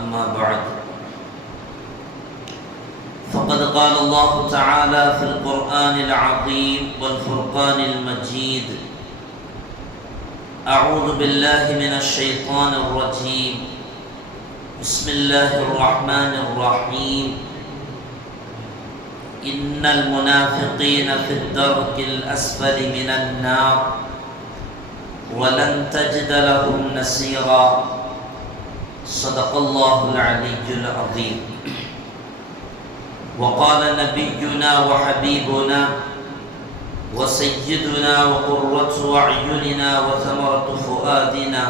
أما بعد. فقد قال الله تعالى في القرآن العظيم والفرقان المجيد أعوذ بالله من الشيطان الرجيم. بسم الله الرحمن الرحيم. إن المنافقين في الدرك الأسفل من النار ولن تجد لهم نصيرا. صدق الله العلي العظيم. وقال نبينا وحبيبنا وسيدنا وقرة أعيننا وثمرة فؤادنا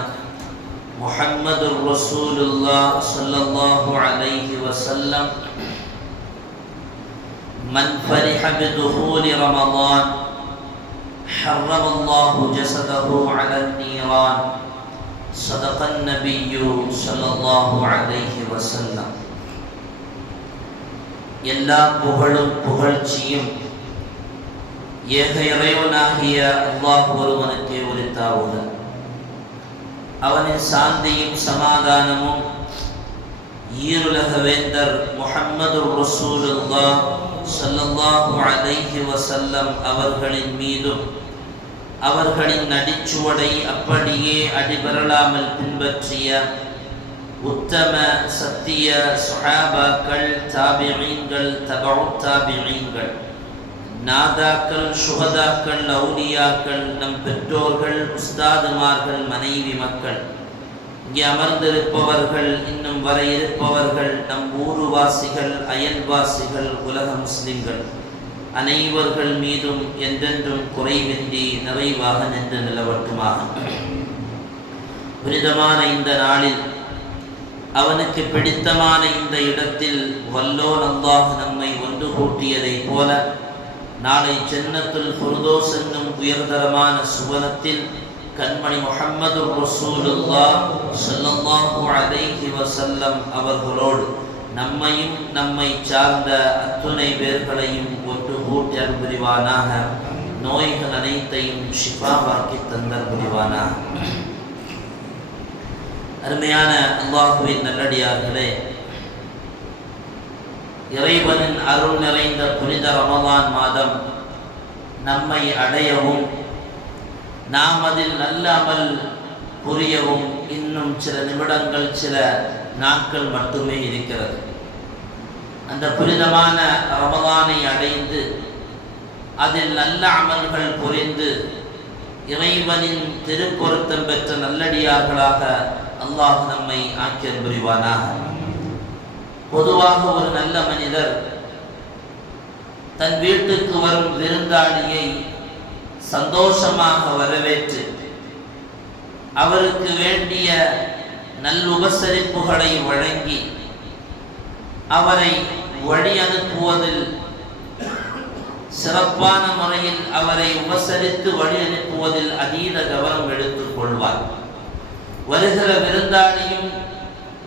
محمد رسول الله صلى الله عليه وسلم. من فرح بدخول رمضان حرم الله جسده على النيران. صدق النبي صلى الله عليه وسلم எல்லா புகழும் புகழ்ச்சியும் ஏக இறைவனாகிய அல்லாஹ் ஒருவனுக்கு உரித்தாவுக அவனின் சாந்தியும் சமாதானமும் ஈருலக வேந்தர் முஹம்மது ரசூலுல்லா ஸல்லல்லாஹு அலைஹி வஸல்லம் அவர்களின் மீதும் அவர்களின் நடிச்சுவடை அப்படியே அடிபரலாமல் பின்பற்றிய உத்தம சத்திய சுஹாபாக்கள் தாபியீன்கள் தபு தாபியீன்கள் நாதாக்கள் சுகதாக்கள் அவுலியாக்கள் நம் பெற்றோர்கள் உஸ்தாதுமார்கள் மனைவி மக்கள். இங்கே அமர்ந்திருப்பவர்கள் இன்னும் வர இருப்பவர்கள் நம் ஊருவாசிகள் அயல்வாசிகள் உலக முஸ்லிம்கள். அனைவர்கள் மீதும் என்றென்றும் குறைவின்றி நிறைவாக நின்று நிலவட்டுமாக. புனிதமான இந்த நாளில் அவனுக்கு பிடித்தமான இந்த இடத்தில் வல்லோ நல்லாக நம்மை ஒன்று கூட்டியதைப் போல நாளை சென்னத்தில் ஃபுர்தோஸ் என்னும் உயர்தரமான சுவனத்தில் கண்மணி முஹம்மது ரசூலுல்லா ஸல்லல்லாஹு அலைஹி வசல்லம் அவர்களோடு நம்மையும் நம்மை சார்ந்த அத்துணை பேர்களையும் ஒன்று கூட்டல் புரிவானாக. நோய்கள் அனைத்தையும் ஷிஃபாவாக்கி தந்தல் புரிவானாக. அருமையான அல்லாஹுவின் நல்லடியார்களே இறைவனின் அருள் நிறைந்த புனித ரமதான் மாதம் நம்மை அடையவும் நாம் அதில் நல்ல அமல் புரியவும் இன்னும் சில நிமிடங்கள் சில நாட்கள் மட்டுமே இருக்கிறது. அந்த புனிதமான ரமதானை அடைந்து அதில் நல்ல அமல்கள் புரிந்து இறைவனின் திருப்பொருத்தம் பெற்ற நல்லடியார்களாக அல்லாஹ் நம்மை ஆக்கியர் புரிவானாக. பொதுவாக ஒரு நல்ல மனிதர் தன் வீட்டுக்கு வரும் விருந்தாளியை சந்தோஷமாக வரவேற்று அவருக்கு வேண்டிய நல்லுபசரிப்புகளை வழங்கி அவரை வழி அனுப்புவதில் சிறப்பான முறையில் அவரை உபசரித்து வழி அனுப்புவதில் அதீத கவனம் எடுத்துக் கொள்வார். வருகிற விருந்தாளியும்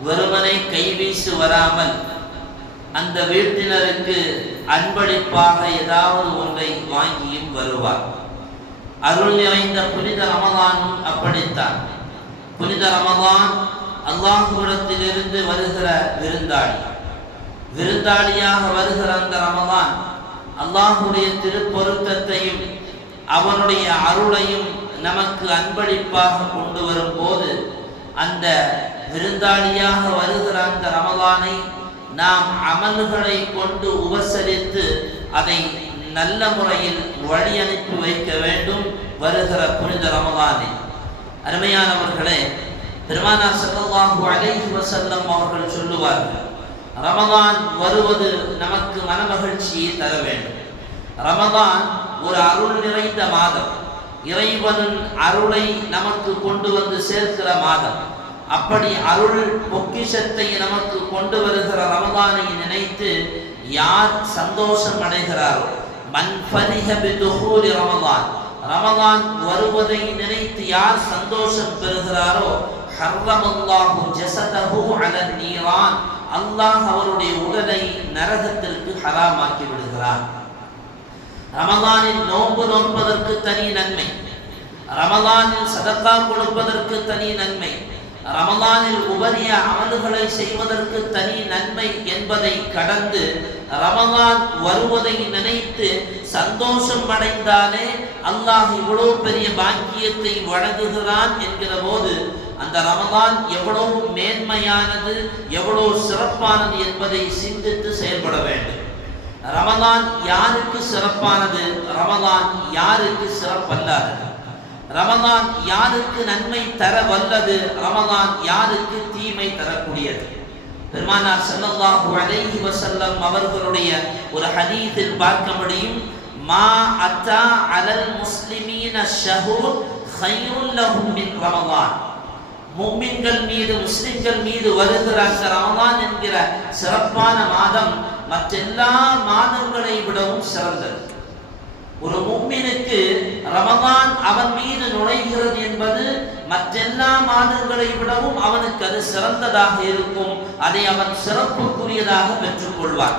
வெறுமனை கைவீசி வராமல் அந்த வீட்டினருக்கு அன்பளிப்பாக ஏதாவது ஒன்றை வாங்கியும் வருவார். அருள் நிறைந்த புனித ரமதானும் அப்படித்தான். புனித ரமதான் அல்லாஹுவிடத்திலிருந்து வருகிற விருந்தாளி. விருந்தாளியாக வருகிற அந்த ரமதான் அல்லாஹுடைய திருப்பொருத்தத்தையும் அவனுடைய அருளையும் நமக்கு அன்பளிப்பாக கொண்டு வரும் போது அந்த விருந்தாளியாக வருகிற அந்த ரமலானை நாம் அமல்களை கொண்டு உபசரித்து அதை நல்ல முறையில் வழி அனுப்பி வைக்க வேண்டும் வருகிற புனித ரமதானில் அருமையானவர்களே பெருமானார் செல்லல்லாஹு அலைஹி வசல்லம் அவர்கள் சொல்லுவார்கள் ரமதான் வருவது நமக்கு மனமகிழ்ச்சியை தர வேண்டும். ரமதான் ஒரு அருள் நிறைந்த மாதம். இறைவனின் அருளை நமக்கு கொண்டு வந்து சேர்க்கிற மாதம். அப்படி அருள் பொக்கிஷத்தை நமக்கு கொண்டு வருகிற ரமதானை நினைத்து யார் சந்தோஷம் அடைகிறாரோ ரமதான். ரமதான் வருவதை நினைத்து யார் சந்தோஷம் பெறுகிறாரோ ஹர்ரமல்லாஹு ஜசதஹு அலன் நீரான். அல்லாஹ் அவருடைய உடலை நரகத்திற்கு ஹராமாக்கி விடுகிறான் ரமலானில் நோன்பு நோன்பதற்கு தனி நன்மை. ரமலானில் சதக்கா கொடுப்பதற்கு தனி நன்மை. ரமலானில் உபரிய அமல்களை செய்வதற்கு தனி நன்மை என்பதை கடந்து ரமலான் வருவதை நினைத்து சந்தோஷம் அடைந்தாலே அல்லாஹ் இவ்வளவு பெரிய பாக்கியத்தை வழங்குகிறான் என்கிற போது அந்த ரமதான் எவ்வளவு மேன்மையானது எவ்வளவு சிறப்பானது என்பதை சிந்தித்து செயல்பட வேண்டும். ரமதான் யாருக்கு சிறப்பானது? ரமதான் யாருக்கு சிறப்பல்லாதது? ரமதான் யாருக்கு நன்மை தர வல்லது? ரமதான் யாருக்கு தீமை தரக்கூடியது? பெருமானார் செல்லல்லாஹு அலைஹி வசல்லம் அவர்களுடைய ஒரு ஹதீத்தில் பார்க்க முடியும் மா அத்தா அலல் முஸ்லிமீன ஷஹூர் خير لهم ரமதான். முஃமின்கள் மீது முஸ்லிம்கள் மீது வருகிற அந்த ரமலான் என்கிற சிறப்பான மாதம் மற்றெல்லா மாதங்களை விடவும் சிறந்தது. ஒரு மும்மினுக்கு ரமதான் அவன் மீது நுழைகிறது என்பது மற்றெல்லா மாதங்களை விடவும் அவனுக்கு அது சிறந்ததாக இருக்கும். அதை அவன் சிறப்புக்குரியதாக பெற்றுக்கொள்வான்.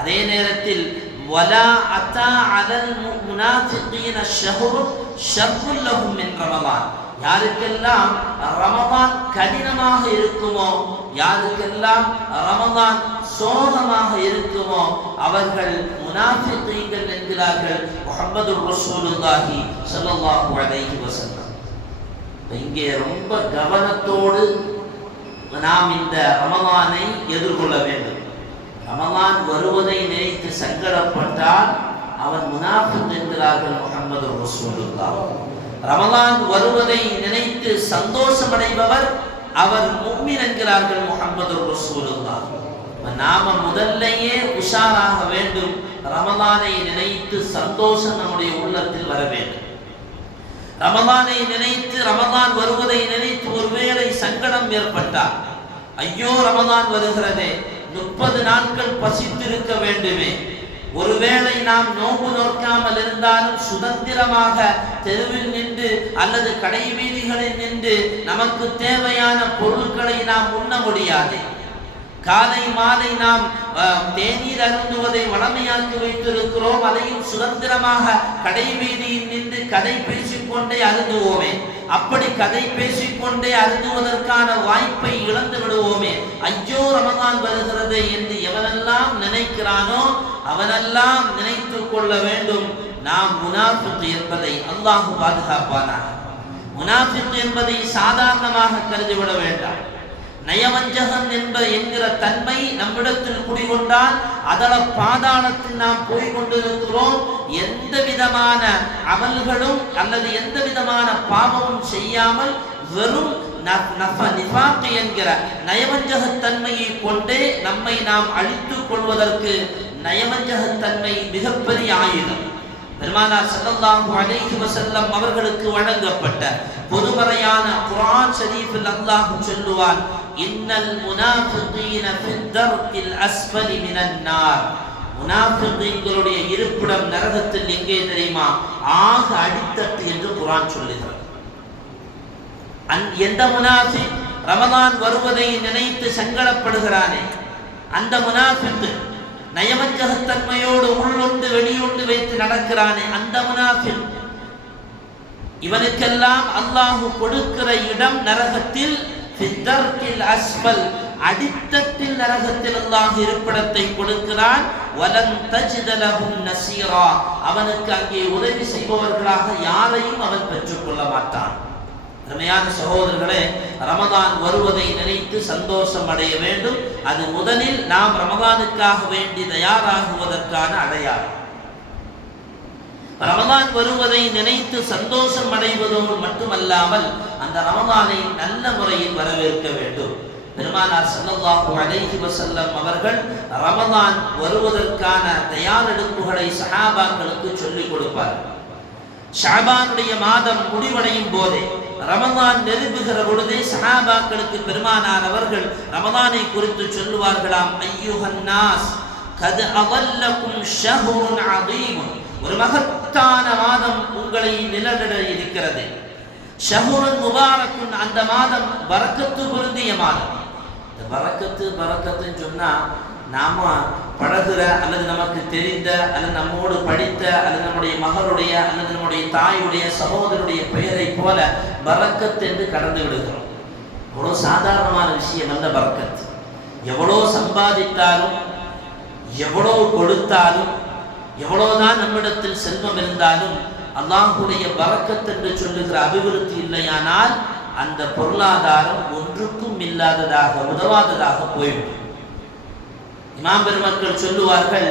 அதே நேரத்தில் வலா அத்தா அதன் முனாஃபிகீன ஷஹுர் ஷர்ருல் லஹும் மின் ரமலான். யாருக்கெல்லாம் ரமதான் கடினமாக இருக்குமோ யாருக்கெல்லாம் ரமதான் சோகமாக இருக்குமோ அவர்கள் முனாஃபித்தீங்கள் என்கிறார்கள். முகமது ரசூலுல்லாஹி ஸல்லல்லாஹு அலைஹி வஸல்லம். இங்கே ரொம்ப கவனத்தோடு நாம் இந்த ரமதானை எதிர்கொள்ள வேண்டும். ரமதான் வருவதை நினைத்து சங்கடப்பட்டால் அவன் முனாஃபித் என்கிறார்கள் முகமது ரசூலுல்லாஹ். ரமலான் வருவதை நினைத்து சந்தோஷமடைபவர் அவர் முக்மின் என்கிறார்கள் முகமது ரசூலுல்லாஹ். நாம முதல்லையே உஷாராக வேண்டும். ரமலானை நினைத்து சந்தோஷம் நம்முடைய உள்ளத்தில் வர வேண்டும். ரமலானை நினைத்து ரமலான் வருவதை நினைத்து ஒருவேளை சங்கடம் ஏற்பட்டார் ஐயோ ரமலான் வருகிறதே முப்பது நாட்கள் பசித்திருக்க வேண்டுமே. ஒருவேளை நாம் நோம்பு நோக்காமல் இருந்தாலும் சுதந்திரமாக தெருவில் நின்று அல்லது கடை வீதிகளில் நின்று நமக்கு தேவையான பொருட்களை நாம் உண்ண முடியாது? காலை மாலை நாம் தேநீர் அருந்துவதை வளமையாக்கி வைத்திருக்கிறோம். அதையும் சுதந்திரமாக கடை வீதியில் நின்று கதை பேசிக்கொண்டே அருந்துவோமே. அப்படி கதை பேசிக்கொண்டே அருந்துவதற்கான வாய்ப்பை இழந்து விடுவோமே. ஐயோ ரமதான் வருகிறது என்று எவனெல்லாம் நினைக்கிறானோ அவனெல்லாம் நினைத்து கொள்ள வேண்டும். நாம் முனாஃபிக் என்பதை அல்லாஹு பாதுகாப்பானாக. முனாஃபிக் என்பதை சாதாரணமாக கருதிவிட வேண்டாம். நயவஞ்சகன் என்ப என்கிற தன்மை நம்மிடத்தில் குடிகொண்டால் அதள பாதாளத்தில் நாம் போய்கொண்டிருக்கிறோம். எந்த விதமான அமல்களும் அல்லது எந்த விதமான பாவமும் செய்யாமல் வெறும் ந- நஃப- நிஃபாக் என்கிற நயவஞ்சகத்தன்மையை கொண்டே நம்மை நாம் அழித்துக் கொள்வதற்கு நயவஞ்சகத்தன்மை மிகப்பெரிய ஆயுதம். பெருமானார் ஸல்லல்லாஹு அலைஹி வஸல்லம் அவர்களுக்கு வழங்கப்பட்ட பொதுமறையான குர்ஆன் ஷரீஃபில் அல்லாஹ் சொல்லுவான் இன்னல் முனாஃபிகீன ஃபித் தர்கில் அஸ்ஃபலி மினன் நார். முனாஃபிகீன்களுடைய இருப்பிடம் நரகத்தில் எங்கே தெரியுமா? ஆக அடித்தட்டு என்று குர்ஆன் சொல்லுகிறது. அந் எந்த முனாஃபிக் ரமதான் வருவதை நினைத்து சங்கடப்படுகிறானே? அந்த முனாஃபிக் நயவஞ்சகத்தன்மையோடு உள்ளொண்டு வெளியொண்டு வைத்து நடக்கிறானே அந்த முனாஃபில். இவனுக்கெல்லாம் அல்லாஹு கொடுக்கிற இடம் நரகத்தில் ஃபித்தர்கில் அஸ்பல் அடித்தட்டில் நரகத்தில் அல்லாஹ் இருப்பிடத்தை கொடுக்கிறான். வலன் தஜிதலகும் நசீரா. அவனுக்கு அங்கே உதவி செய்பவர்களாக யாரையும் அவன் பெற்றுக்கொள்ள மாட்டான். அருமையான சகோதரர்களே ரமதான் வருவதை நினைத்து சந்தோஷம் அடைய வேண்டும். அது முதலில் நாம் ரமதானுக்காக வேண்டி தயாராகுவதற்கான அடையாளம். ரமதான் வருவதை நினைத்து சந்தோஷம் அடைவதோடு மட்டுமல்லாமல் அந்த ரமதானை நல்ல முறையில் வரவேற்க வேண்டும். பெருமானார் சல்லல்லாஹு அலைஹி வசல்லம் அவர்கள் ரமதான் வருவதற்கான தயாரெடுப்புகளை சஹாபாக்களுக்கு சொல்லிக் கொடுப்பார். ஷாபானுடைய மாதம் முடிவடையும் போதே ரமதான் நெருங்குகிற பொழுதே சஹாபாக்களுக்கு பெருமானார் அவர்கள் ரமதானை குறித்து சொல்லுவார்களாம் ஐயுஹன்னாஸ் கது அவல்லக்கும் ஷஹுன் அதீம் ஒரு மகத்தான மாதம் உங்களை நிலநட இருக்கிறது. ஷஹுருன் முபாரக்குன் அந்த மாதம் பரக்கத்து பொருந்திய மாதம். இந்த பரக்கத்து பரக்கத்துன்னு சொன்னா நாம பழகுற அல்லது நமக்கு தெரிந்த அல்லது நம்மோடு படித்த அல்லது நம்முடைய மகளுடைய அல்லது நம்முடைய தாயுடைய சகோதரருடைய பெயரை போல பரக்கத் என்று கடந்து விடுகிறோம். எவ்வளோ சாதாரணமான விஷயம் அல்ல பரக்கத். எவ்வளோ சம்பாதித்தாலும் எவ்வளோ கொடுத்தாலும் எவ்வளோதான் நம்மிடத்தில் செல்வம் இருந்தாலும் அல்லாஹுடைய பறக்கத் என்று சொல்லுகிற அபிவிருத்தி இல்லையானால் அந்த பொருளாதாரம் ஒன்றுக்கும் இல்லாததாக உதவாததாக போய்விடும். இமாம் பெருமக்கள் சொல்லுவார்கள்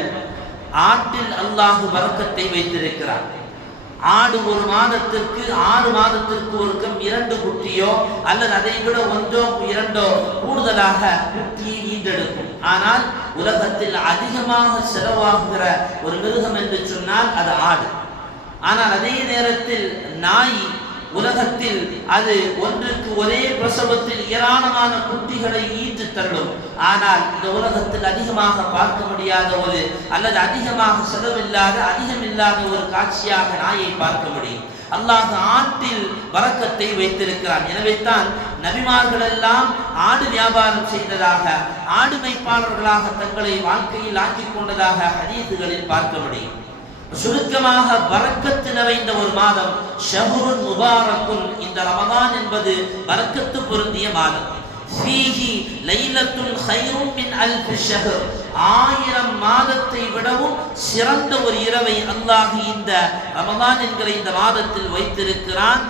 ஆட்டில் அல்லாஹு வரக்கத்தை வைத்திருக்கிறார். ஆடு ஒரு மாதத்திற்கு ஆறு மாதத்திற்கு ஒருக்கம் இரண்டு குட்டியோ அல்லது அதை விட ஒன்றோ இரண்டோ கூடுதலாக குட்டியை ஈண்டெடுக்கும். ஆனால் உலகத்தில் அதிகமாக செலவாகுகிற ஒரு மிருகம் என்று சொன்னால் அது ஆடு. ஆனால் அதே நேரத்தில் நாய் உலகத்தில் அது ஒன்றுக்கு ஒரே பிரசவத்தில் ஏராளமான குட்டிகளை தள்ளும் ஆனால் இந்த உலகத்தில் அதிகமாக பார்க்க முடியாத ஒரு அல்லது அதிகமாக செலவில்லாத அதிகமில்லாத ஒரு காட்சியாக நாயை பார்க்க முடியும். அல்லாஹ் ஆட்டில் வரக்கத்தை வைத்திருக்கிறான். எனவே தான் நபிமார்கள் எல்லாம் ஆடு வியாபாரம் செய்ததாக ஆடு மேய்ப்பாளர்களாக தங்களை வாழ்க்கையில் ஆக்கிக் கொண்டதாக ஹதீதுகளில் பார்க்க முடியும். சுருக்கமாக வரக்கத்து நிறைந்த ஒரு மாதம் ஷஹுருன் முபாரக்குன். இந்த ரமதான் என்பது வரக்கத்து பொருந்திய மாதம். ஃபீஹி லைலத்துல் ஹைரும் மின் அல்ஃப் ஷஹர். ஆயிரம் மாதத்தை விடவும் சிறந்த ஒரு இரவை அல்லாஹ் இந்த ரமதான் என்கிற இந்த மாதத்தில் வைத்திருக்கிறான்.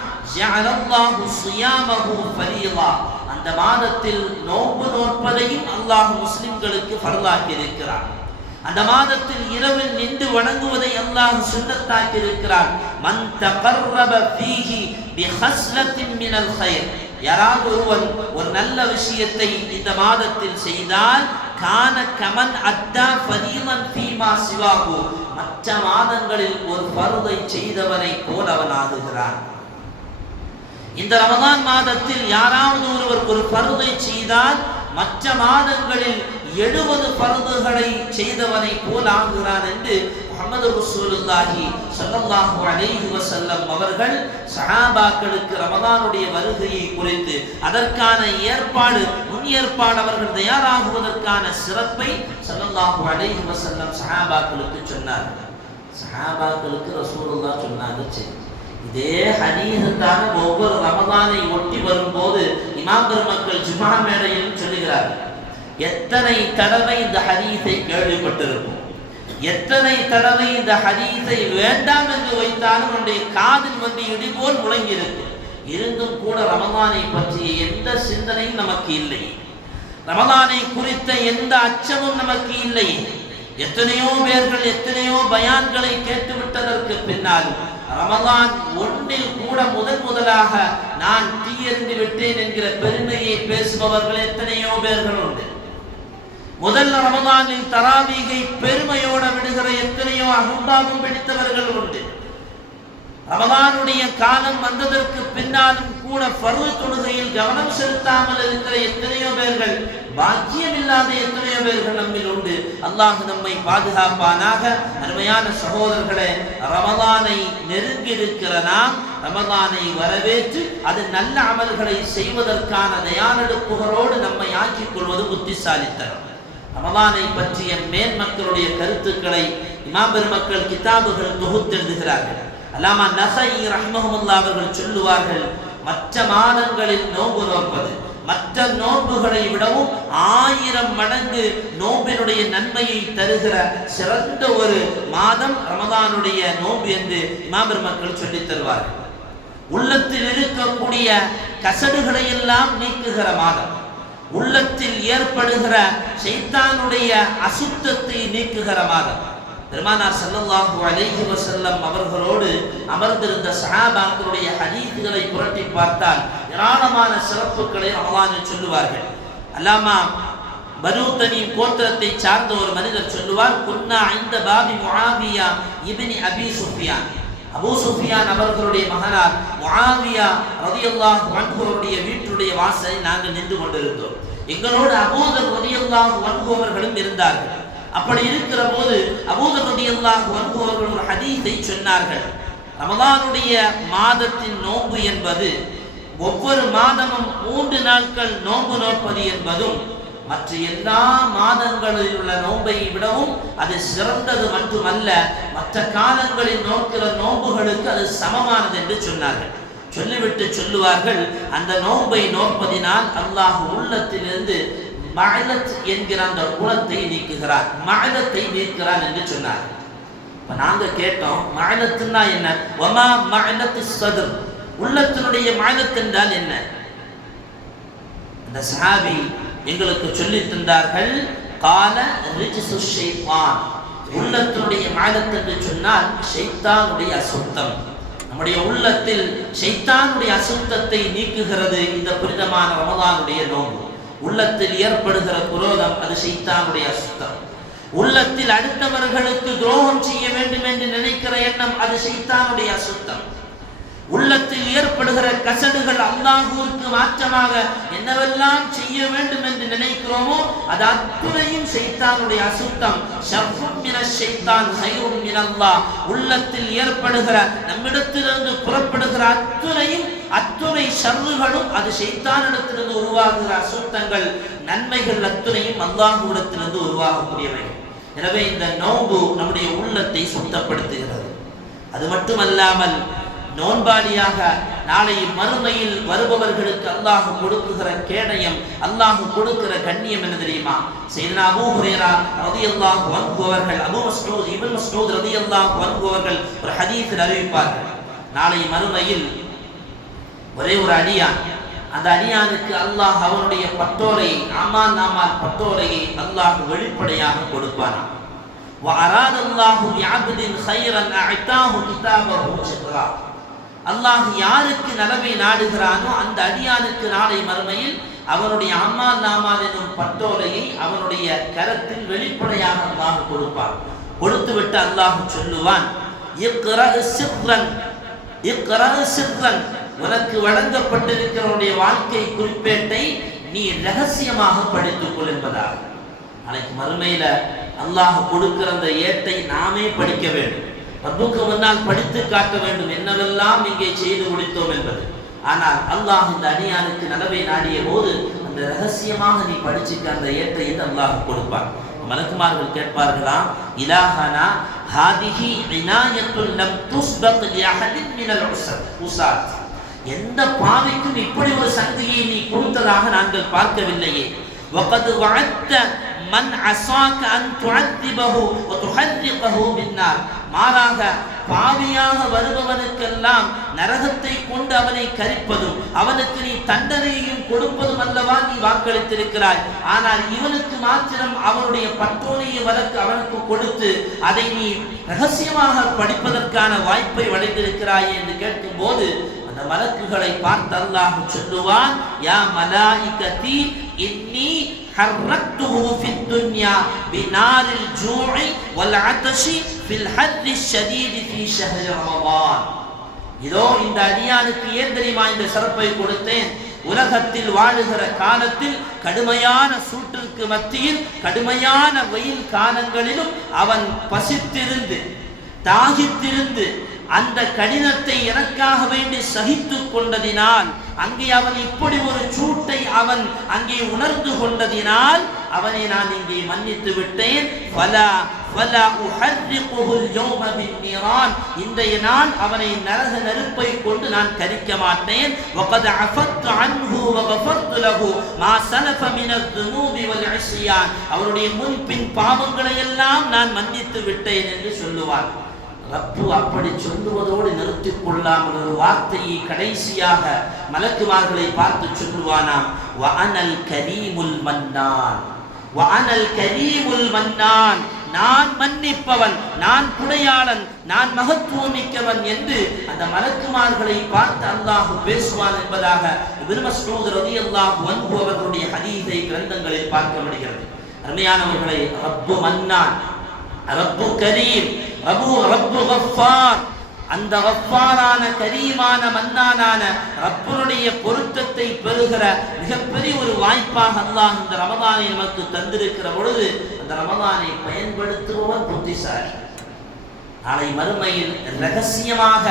அந்த மாதத்தில் நோன்பு நோற்பதையும் அல்லாஹ் முஸ்லிம்களுக்கு ஃபர்லாக்கி இருக்கிறான் அந்த மாதத்தில் இரவில் நின்று வணங்குவதை அல்லாஹ் சுண்ணத்தாக்கி இருக்கிறான் மன் தகர்ரப ஃபீஹி பிஹஸ்லத்தின் மினல் கைர். யாராவது ஒருவன் ஒரு நல்ல விஷயத்தை இந்த மாதத்தில் செய்தால் கான கமன் அத்தா பதீமன் ஃபீமா சிவாகு மற்ற மாதங்களில் ஒரு பருதை செய்தவனை போல் அவன் ஆகுகிறான். இந்த ரமதான் மாதத்தில் யாராவது ஒருவர் ஒரு பருதை செய்தால் மற்ற மாதங்களில் எழுபது பருதுகளை செய்தவனை போல் ஆகுகிறான் என்று முகமது ரசூலுல்லாஹி சல்லல்லாஹு அலைஹி வஸல்லம் அவர்கள் சஹாபாக்களுக்கு ரமதானுடைய வருகையை குறித்து அதற்கான ஏற்பாடு முன் ஏற்பாடு அவர்கள் தயாராகுவதற்கான சிறப்பை சல்லல்லாஹு அலைஹி வஸல்லம் சஹாபாக்களுக்கு சொன்னார்கள் சஹாபாக்களுக்கு ரசூலுல்லாஹ் சொன்னாங்க சரி. இதே ஹதீஸ் ஒவ்வொரு ரமதானை ஒட்டி வரும்போது இமாம் பெருமக்கள் ஜுமா மேடையில் சொல்லுகிறார்கள். எத்தனை தடவை இந்த ஹதீஸை கேள்விப்பட்டிருக்கும் எத்தனை தடவை இந்த ஹதீஸை வேண்டாம் என்று வைத்தாலும் உன்னுடைய காதில் வந்து இடிபோல் முழங்கியிருக்கு. இருந்தும் கூட ரமதானை பற்றிய எந்த சிந்தனையும் நமக்கு இல்லை. ரமதானை குறித்த எந்த அச்சமும் நமக்கு இல்லை. எத்தனையோ பேர்கள் எத்தனையோ பயான்களை கேட்டுவிட்டதற்கு பின்னால் ரமதான் ஒன்றில் கூட முதன் முதலாக நான் தீயறிந்து விட்டேன் என்கிற பெருமையை பேசுபவர்கள் எத்தனையோ பேர்கள் உண்டு. முதல் ரமதானில் தராவீகை பெருமையோட விடுகிற எத்தனையோ அகம்பாவம் பிடித்தவர்கள் உண்டு. ரமதானுடைய காலம் வந்ததற்கு பின்னாலும் கூட பருவ தொழுகையில் கவனம் செலுத்தாமல் இருக்கிற எத்தனையோ பேர்கள் பாக்கியம் இல்லாத எத்தனையோ பேர்கள் நம்மில் உண்டு. அல்லாஹ் நம்மை பாதுகாப்பானாக. அருமையான சகோதரர்களே ரமதானை நெருங்கியிருக்கிற நாம் ரமதானை வரவேற்று அது நல்ல அமல்களை செய்வதற்கான தயாரெடுப்புகளோடு நம்மை ஆக்கிக் கொள்வது புத்திசாலித்தனம். ரமலானை பற்றிய மேல் மக்களுடைய கருத்துக்களை இமாம் பெருமக்கள் கிதாபுகள் தொகுத்தெழுதுகிறார்கள் அல்லாமா நசை ரஹ்மஹமுல்லா அவர்கள் சொல்லுவார்கள் மற்ற மாதங்களில் நோன்பு நோற்பது மற்ற நோன்புகளை விடவும் ஆயிரம் மடங்கு நோம்பினுடைய நன்மையை தருகிற சிறந்த ஒரு மாதம் ரமதானுடைய நோன்பு என்று இமாம் மக்கள் சொல்லித் தருவார்கள். உள்ளத்தில் இருக்கக்கூடிய கசடுகளை எல்லாம் நீக்குகிற மாதம். உள்ளத்தில் ஏற்படுகிற சைத்தானுடைய அசுத்தத்தை நீக்குகிற மாதம் பெருமானார் செல்லல்லாஹு அலைஹி வசல்லம் அவர்களோடு அமர்ந்திருந்த சஹாபாக்களுடைய ஹதீஸ்களை புரட்டி பார்த்தால் ஏராளமான சிறப்புகளை ரமலானில் சொல்லுவார்கள். அல்லாமா பனு கோத்திரத்தை சார்ந்த ஒரு மனிதர் சொல்லுவார் குன்னா இந்த Bobby Muawiya ibn Abi Sufyan. Abu Sufyan அவர்களுடைய மகனார் முஆவியா ரலியல்லாஹு அன்ஹு வீட்டுடைய வாசலை நாங்கள் நின்று கொண்டிருந்தோம். எங்களோடு அபூதர் ரலியல்லாஹு அன்ஹு அவர்களும் இருந்தார்கள். அப்படி இருக்கிற போது அபூதர் ரலியல்லாஹு அன்ஹு அவர்கள் ஒரு ஹதீஸை சொன்னார்கள். ரமதானுடைய மாதத்தின் நோன்பு என்பது ஒவ்வொரு மாதமும் மூன்று நாட்கள் நோன்பு நோற்பது என்பதும் மற்ற எல்லா மாதங்களில் உள்ள நோன்பை விடவும் அது சிறந்தது மட்டுமல்ல மற்ற காலங்களில் நோக்கிற நோன்புகளுக்கு அது சமமானது என்று சொன்னார்கள். சொல்லிவிட்டு சொல்லுவார்கள் அந்த நோன்பை நோற்பதினால் அல்லாஹ் உள்ளத்திலிருந்து மழலத் என்கிற அந்த குணத்தை நீக்குகிறார் மழலத்தை நீக்கிறான் என்று சொன்னார் இப்ப நாங்க கேட்டோம் மழலத்துன்னா என்ன? ஒமா மழலத்து சதுர். உள்ளத்தினுடைய மழலத்து என்றால் என்ன? அந்த சஹாபி எங்களுக்கு சொல்லி தந்தார்கள் கால ரிஜிசு ஷைத்தான். உள்ளத்தினுடைய மழலத்து என்று சொன்னால் ஷைத்தானுடைய அசுத்தம். நம்முடைய உள்ளத்தில் ஷைத்தானுடைய அசுத்தத்தை நீக்குகிறது இந்த புனிதமான ரமதானுடைய நோன்பு. உள்ளத்தில் ஏற்படுகிற குரோதம் அது ஷைத்தானுடைய அசுத்தம். உள்ளத்தில் அடுத்தவர்களுக்கு துரோகம் செய்ய வேண்டும் என்று நினைக்கிற எண்ணம் அது ஷைத்தானுடைய அசுத்தம். உள்ளத்தில் ஏற்படுகிற கசடுகள் அல்லாஹூருக்கு மாற்றமாக என்னவெல்லாம் செய்ய வேண்டும் என்று நினைக்கிறோமோ அது அத்துணையும் ஷைத்தானுடைய அசுத்தம். உள்ளத்தில் ஏற்படுகிற நம்மிடத்திலிருந்து புறப்படுகிற அத்துணையும் அத்துணை சர்வுகளும் அது செய்தானிடத்திலிருந்து உருவாகுகிற அசுத்தங்கள் நன்மைகள் அத்துணையும் அல்லாஹுவிடத்திலிருந்து உருவாகக்கூடியவை. எனவே இந்த நோம்பு நம்முடைய உள்ளத்தை சுத்தப்படுத்துகிறது. அது மட்டுமல்லாமல் நோன்பாளியாக நாளை மறுமையில் வருபவர்களுக்கு அல்லாஹ் கொடுக்குகிற கேடயம் அல்லாஹ் கொடுக்கிற கண்ணியம் என்ன தெரியுமா செய்தனா அபூ ஹுரைரா ரலியல்லாஹு அன்ஹு அவர்கள் அபூ மஸ்ஊத் இப்னு மஸ்ஊத் ரலியல்லாஹு அன்ஹு அவர்கள் ஒரு ஹதீஸில் அறிவிப்பார்கள் நாளை மறுமையில் ஒரே ஒரு அடியான் அந்த அடியானுக்கு அல்லாஹ் அவனுடைய பட்டோலையை ஆமான் நாமால் பட்டோலையை அல்லாஹ் வெளிப்படையாக கொடுப்பானாம் وأراد الله بعبد خيرا أعطاه كتابه شكرا அல்லாஹ் யாருக்கு நலவை நாடுகிறானோ அந்த அடியானுக்கு நாளை மறுமையில் அவனுடைய அம்மா நாமால் எனும் பட்டோலையை அவனுடைய கரத்தில் வெளிப்படையாக அல்லாஹ் கொடுப்பான். கொடுத்துவிட்டு அல்லாஹ் சொல்லுவான் இக்ரா சித்ரன் உனக்கு வழங்கப்பட்டிருக்கிறவனுடைய வாழ்க்கை குறிப்பேட்டை நீ ரகசியமாக படித்துக் கொள் என்பதாக நாளைக்கு மறுமையில அல்லாஹ் கொடுக்கிற அந்த ஏட்டை நாமே படிக்க வேண்டும். ரப்புக்கு முன்னால் படித்து காட்ட வேண்டும் என்னவெல்லாம் இங்கே செய்து முடித்தோம் என்பது ஆனால் அல்லாஹ் இந்த அடியானுக்கு நலவை நாடிய போது அந்த ரகசியமாக நீ படிச்சுக்க அந்த ஏட்டை என்று அல்லாஹ் கொடுப்பான் மலக்குமார்கள் கேட்பார்களாம் இலாஹனா ஹாதிஹி இனாயத்துல் லம் துஸ்பக் லிஅஹதின் மினல் உஸர் உஸாத் எந்த பாவிக்கும் இப்படி ஒரு சக்தியை நீ கொடுத்ததாக நாங்கள் பார்க்கவில்லையே وقد وعدت من عصاك أن تعذبه وتحرقه بالنار மாறாக பாவியாக வருபவனுக்கெல்லாம் நரகத்தை கொண்டு அவனை கரிப்பதும் அவனுக்கு நீ தண்டனையும் கொடுப்பதும் அல்லவா நீ வாக்களித்திருக்கிறாய். ஆனால் இவனுக்கு மாத்திரம் அவனுடைய பட்டோனையை வழக்கு அவனுக்கு கொடுத்து அதை நீ ரகசியமாக படிப்பதற்கான வாய்ப்பை வளைந்திருக்கிறாய் என்று கேட்கும்போது அந்த மலக்குகளை பார்த்து அல்லாஹ் சொல்லுவான் யா மலாயிகதி இன்னி حركته في الدنيا بنار الجوع والعطش في الحر الشديد في شهر رمضان இதோ இந்த அடியானுக்கு ஏன் தெரியுமா இந்த சிறப்பை கொடுத்தேன் உலகத்தில் வாழுகிற காலத்தில் கடுமையான சூட்டிற்கு மத்தியில் கடுமையான வெயில் காலங்களிலும் அவன் பசித்திருந்து தாகித்திருந்து அந்த கடினத்தை எனக்காக வேண்டி சகித்து கொண்டதினால் அங்கே அவன் இப்படி ஒரு சூட்டை அவன் அங்கே உணர்ந்து கொண்டதினால் அவனை நான் இங்கே மன்னித்து விட்டேன். ஃபலா ஃபலா இன்றைய அவனை நரக நெருப்பை கொண்டு நான் கரிக்க மாட்டேன். அஃபத்து அவருடைய முன்பின் பாவங்களை எல்லாம் நான் மன்னித்து விட்டேன் என்று சொல்லுவார் ரப்பு அப்படி சொல்லுவதோடு நிறுத்திக் கொள்ளாமல் ஒரு வார்த்தையை கடைசியாக மலக்குமார்களை பார்த்து சொல்லுவானாம் வஅனல் கரீமுல் மன்னான். வஅனல் கரீமுல் மன்னான். நான் மன்னிப்பவன் நான் குடையாளன் நான் மகத்துவமிக்கவன் என்று அந்த மலக்குமார்களை பார்த்து அல்லாஹு பேசுவான் என்பதாக இப்னு மஸ்ஊத் ரலியல்லாஹு வன்பு அவர்களுடைய ஹதீஸை கிரந்தங்களில் பார்க்க முடிகிறது. அருமையானவர்களை ரப்பு மன்னான் ரப்பு கரீம். அபு ரப்பு கஃபார். அந்த கஃபாரான கரீமான மன்னானான ரப்பனுடைய பொருத்தத்தை பெறுகிற மிகப்பெரிய ஒரு வாய்ப்பாக அல்லாஹ் இந்த ரமதானை நமக்கு தந்திருக்கிற பொழுது அந்த ரமதானை பயன்படுத்துபவர் புத்திசாலி. நாளை மறுமையில் ரகசியமாக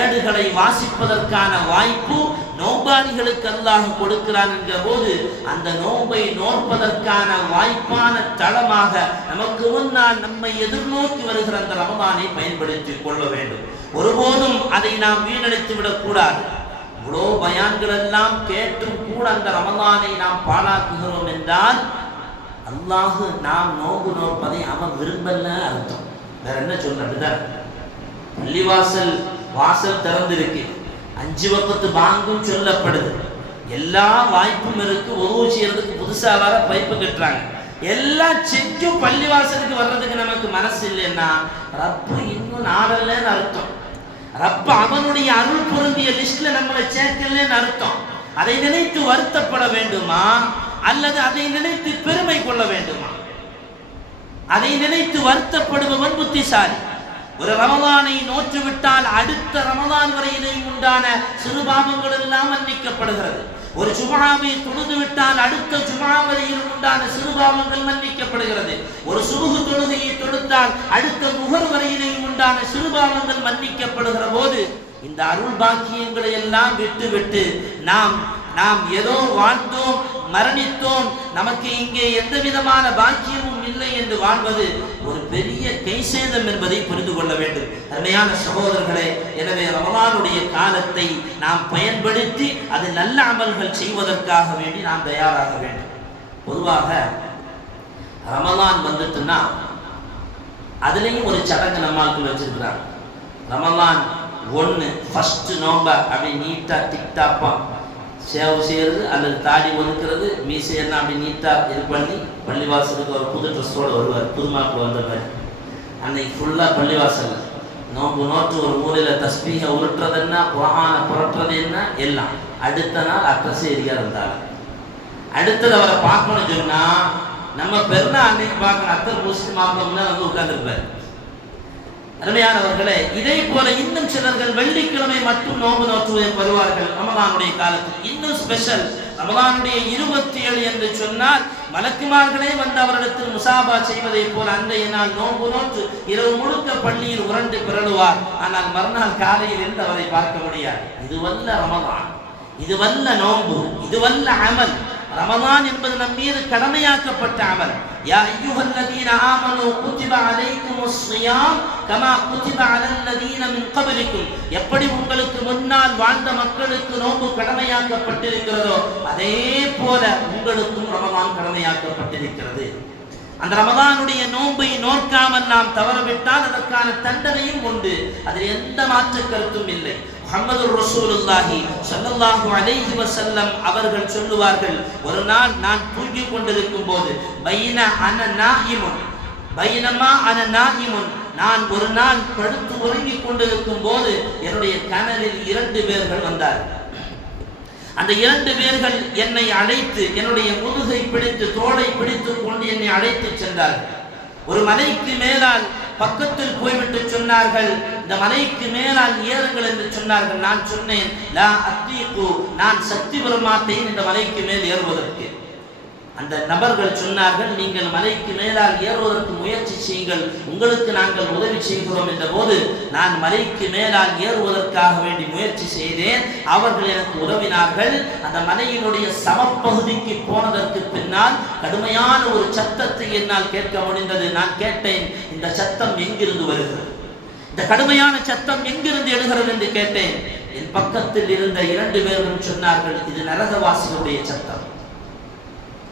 ஏடுகளை வாசிப்பதற்கான வாய்ப்பு நோம்பாளிகளுக்கு அல்லாஹ் கொடுக்கிறான் என்ற போது அந்த நோன்பை நோற்பதற்கான வாய்ப்பான தளமாக நமக்கு முன்னால் நம்மை எதிர்நோக்கி வருகிற அந்த ரமதானை பயன்படுத்திக் கொள்ள வேண்டும். ஒருபோதும் அதை நாம் வீணடித்து விடக்கூடாது. இவ்வளோ பயான்கள் எல்லாம் கேட்டும் கூட அந்த ரமதானை நாம் பாழாக்குகிறோம் என்றால் அல்லாஹு நாம் நோம்பு நோப்பதை அவன் விரும்பல அர்த்தம். வேற என்ன சொல்றது பள்ளிவாசல் வாசல் திறந்திருக்கு. அஞ்சு பக்கத்து பாங்கும் சொல்லப்படுது. எல்லா வாய்ப்பும் இருக்கு. உதவு செய்யறதுக்கு புதுசா வர பைப்பு கட்டுறாங்க. எல்லாம் செஞ்சும் பள்ளிவாசலுக்கு வர்றதுக்கு நமக்கு மனசு இல்லைன்னா ரப்பு இன்னும் நாடலன்னு அர்த்தம். ரப்ப அவனுடைய அருள் பொருந்திய லிஸ்ட்ல நம்மளை சேர்க்கலன்னு அர்த்தம். அதை நினைத்து வருத்தப்பட வேண்டுமா? அல்லது அதை நினைத்து பெருமை கொள்ள வேண்டுமா? அதை நினைத்து வருத்தப்படுபவன் புத்திசாலி. ஒரு ரமதானை நோற்றுவிட்டால் அடுத்த ரமதான் வரையிலே உண்டான சிறுபாவங்கள் எல்லாம் மன்னிக்கப்படுகிறது. ஒரு ஜுமாவை தொழுது விட்டால் அடுத்த ஜுமா வரையிலும் உண்டான சிறுபாவங்கள் மன்னிக்கப்படுகிறது. ஒரு சுருகு தொழுகையை தொடுத்தால் அடுத்த முகர் வரையிலும் உண்டான சிறுபாவங்கள் மன்னிக்கப்படுகிற போது இந்த அருள் பாக்கியங்களை எல்லாம் விட்டு விட்டு நாம் நாம் ஏதோ வாழ்ந்தோம் மரணித்தோம். நமக்கு இங்கே எந்த விதமான பாக்கியமும் இல்லை என்று வாழ்வது ஒரு பெரிய கைசேதம் என்பதை புரிந்து கொள்ள வேண்டும். அருமையான சகோதரர்களே எனவே ரமலானுடைய காலத்தை நாம் பயன்படுத்தி அது நல்ல அமல்கள் செய்வதற்காக வேண்டி நாம் தயாராக வேண்டும். பொதுவாக ரமலான் வந்துட்டுன்னா அதுலேயும் ஒரு சடங்கு நம்மளுக்கு வச்சிருக்கிறாங்க. ரமலான் ஒன்று ஃபஸ்ட்டு நோம்ப அப்படி நீட்டாக டிக்டாப்பா சேவை செய்கிறது அல்லது தாடி ஒதுக்கிறது மீசையெல்லாம் அப்படி நீட்டாக இது பண்ணி பள்ளிவாசலுக்கு ஒரு புது ட்ரெஸ்ஸோடு வருவார் புதுமாக்கு வந்த மாதிரி. அன்னைக்கு ஃபுல்லாக பள்ளிவாசல். நோம்பு நோட்டு ஒரு மூலையில் தஸ்பீகை உருட்டுறது என்ன குரானை புரட்டுறது என்ன? எல்லாம். அடுத்த நாள் அட்ரஸே ஏரியா இருந்தாங்க அடுத்தது அவரை பார்க்கணும்னு சொன்னால் நம்ம பெருனா அன்னைக்கு பார்க்கணும். அத்தர் முஸ்லீம் மாப்பிள்ளை வந்து உட்காந்துருப்பார் அருமையானவர்களே இதே போல இன்னும் சிலர்கள் வெள்ளிக்கிழமை மட்டும் நோம்பு நோற்றுவதை வருவார்கள் ரமலானுடைய காலத்தில் இன்னும் ஸ்பெஷல் ரமலானுடைய இருபத்தி ஏழு என்று சொன்னால் மலக்குமார்களே வந்து அவரிடத்தில் முசாபா செய்வதை போல அன்றைய நாள் நோம்பு நோற்று இரவு முழுக்க பள்ளியில் உரண்டு பிறழுவார். ஆனால் மறுநாள் காலையில் இருந்து அவரை பார்க்க முடியாது. இதுவல்ல ரமலான். இதுவல்ல நோன்பு. இதுவல்ல அமல். ரமலான் என்பது நம் மீது கடமையாக்கப்பட்ட அமல். யா آمنوا كتب عليكم الصيام كما كتب على الذين من قبلكم. எப்படி உங்களுக்கு முன்னால் வாழ்ந்த மக்களுக்கு நோன்பு கடமையாக்கப்பட்டிருக்கிறதோ அதே போல உங்களுக்கும் ரமதான் கடமையாக்கப்பட்டிருக்கிறது. அந்த ரமதானுடைய நோன்பை நோக்காமல் நாம் தவறவிட்டால் அதற்கான தண்டனையும் உண்டு. அதில் எந்த மாற்று கருத்தும் இல்லை. முகமது ரசூலுல்லாஹி சல்லல்லாஹு அலைஹி வஸல்லம் அவர்கள் சொல்லுவார்கள் ஒரு நாள் நான் தூங்கிக் கொண்டிருக்கும் போது பைன அன நாயிமுன் பைனமா அன நாயிமுன் நான் ஒரு நாள் படுத்து உறங்கிக் கொண்டிருக்கும் போது என்னுடைய கனலில் இரண்டு பேர்கள் வந்தார்கள் அந்த இரண்டு பேர்கள் என்னை அழைத்து என்னுடைய முதுகை பிடித்து தோளை பிடித்து கொண்டு என்னை அழைத்து சென்றார்கள். ஒரு மலைக்கு மேலால் பக்கத்தில் போய்விட்டு சொன்னார்கள் இந்த மலைக்கு மேலால் ஏறுங்கள் என்று சொன்னார்கள். நான் சொன்னேன் நான் சக்தி பெறமாட்டேன் இந்த மலைக்கு மேல் ஏறுவதற்கு. அந்த நபர்கள் சொன்னார்கள் நீங்கள் மலைக்கு மேலாக ஏறுவதற்கு முயற்சி செய்யுங்கள். உங்களுக்கு நாங்கள் உதவி செய்கிறோம் என்ற போது நான் மலைக்கு மேலாக ஏறுவதற்காக வேண்டி முயற்சி செய்தேன். அவர்கள் எனக்கு உதவினார்கள். அந்த மலையினுடைய சமப்பகுதிக்கு போனதற்கு பின்னால் கடுமையான ஒரு சத்தத்தை என்னால் கேட்க முடிந்தது. நான் கேட்டேன் இந்த சத்தம் எங்கிருந்து வருகிறது? இந்த கடுமையான சத்தம் எங்கிருந்து எழுகிறது? என்று கேட்டேன். என் பக்கத்தில் இருந்த இரண்டு பேரும் சொன்னார்கள் இது நரகவாசிகளுடைய சத்தம்.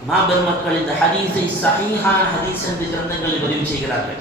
மாபெருமக்கள் இந்த ஹதீஸை சஹீஹான ஹதீஸ் என்று கிரந்தங்களில் பதிவு செய்கிறார்கள்.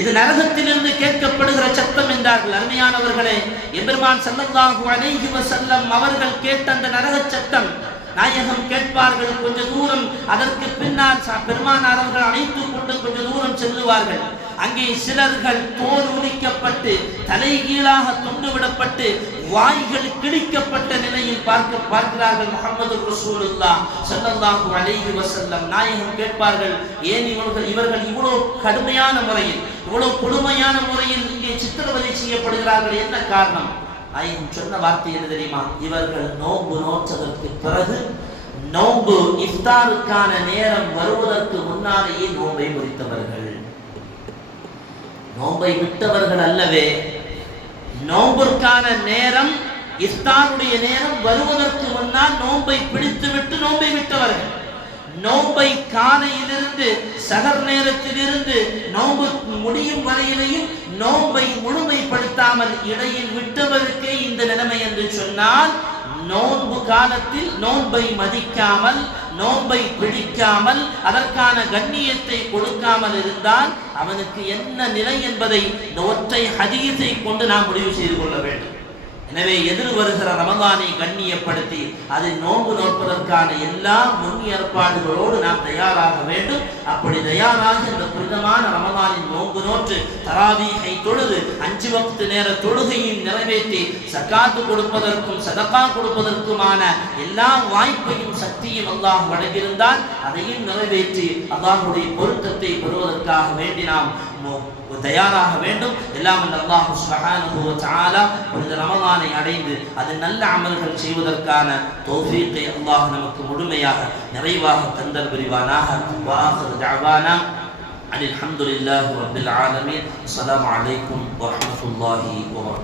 இது நரகத்திலிருந்து கேட்கப்படுகிற சத்தம் என்றார்கள். அருமையானவர்களே எம்பெருமான் ஸல்லல்லாஹு அலைஹி செல்லம் அவர்கள் கேட்ட அந்த நரக சத்தம் நாயகம் கேட்பார்கள். கொஞ்ச தூரம் அதற்கு பின்னால் பெருமானார் அவர்கள் அழைத்துக் கொண்டு கொஞ்ச தூரம் செல்லுவார்கள். அங்கே சிலர்கள் தோல் உரிக்கப்பட்டு தலைகீழாக தொண்டு விடப்பட்டு வாய்கள் கிழிக்கப்பட்ட நிலையில் பார்க்க பார்க்கிறார்கள் முகமது ரசூலுல்லா ஸல்லல்லாஹு அலைஹி வசல்லம் நாயகம் கேட்பார்கள் ஏன் இவர்கள் இவர்கள் இவ்வளவு கடுமையான முறையில் இவ்வளவு கொடுமையான முறையில் இங்கே சித்திரவதை செய்யப்படுகிறார்கள்? என்ன காரணம்? நாயகம் சொன்ன வார்த்தை என்ன தெரியுமா? இவர்கள் நோன்பு நோற்றதற்கு பிறகு நோன்பு இஃப்தாருக்கான நேரம் வருவதற்கு முன்னாலேயே நோன்பை முறித்தவர்கள் நோன்பை விட்டவர்கள் அல்லவே நோம்பிற்கான நேரம் இஃப்தாருடைய நேரம் வருவதற்கு முன்னால் நோன்பை பிடித்து விட்டு நோன்பை விட்டவர்கள். நோன்பை காலையிலிருந்து சகர் நேரத்திலிருந்து நோன்பு முடியும் வரையிலையும் நோன்பை முழுமைப்படுத்தாமல் இடையில் விட்டவருக்கே இந்த நிலைமை என்று சொன்னால் நோன்பு காலத்தில் நோன்பை மதிக்காமல் நோன்பை பிடிக்காமல் அதற்கான கண்ணியத்தை கொடுக்காமல் இருந்தால் அவனுக்கு என்ன நிலை என்பதை இந்த ஒற்றை ஹதீஸை கொண்டு நாம் முடிவு செய்து கொள்ள வேண்டும். எனவே எதிர் வருகிற ரமதானை கண்ணியப்படுத்தி அதை நோன்பு நோற்பதற்கான எல்லா முன் ஏற்பாடுகளோடு நாம் தயாராக வேண்டும். அப்படி தயாராக இந்த புனிதமான ரமதானின் நோன்பு நோற்று தராதீகை தொழுது அஞ்சு வக்து நேர தொழுகையும் நிறைவேற்றி சக்காத்து கொடுப்பதற்கும் சதக்கா கொடுப்பதற்குமான எல்லா வாய்ப்பையும் சக்தியும் அல்லாஹ் வழங்கியிருந்தால் அதையும் நிறைவேற்றி அல்லாஹுடைய பொருத்தத்தை பெறுவதற்காக வேண்டி நாம் தயாராக வேண்டும். எல்லாம் வல்ல அல்லாஹ் சுப்ஹானஹு தஆலா இந்த ரமலானை அடைந்து அது நல்ல அமல்கள் செய்வதற்கான தௌஃபீக்கை அல்லாஹ் நமக்கு முழுமையாக நிறைவாக தந்தல் புரிவானாக. வாஹிர் தஅவானா அனில் ஹம்துலில்லாஹி ரப்பில் ஆலமீன். அஸ்ஸலாமு அலைக்கும் வரஹ்மத்துல்லாஹி வபரகாத்துஹு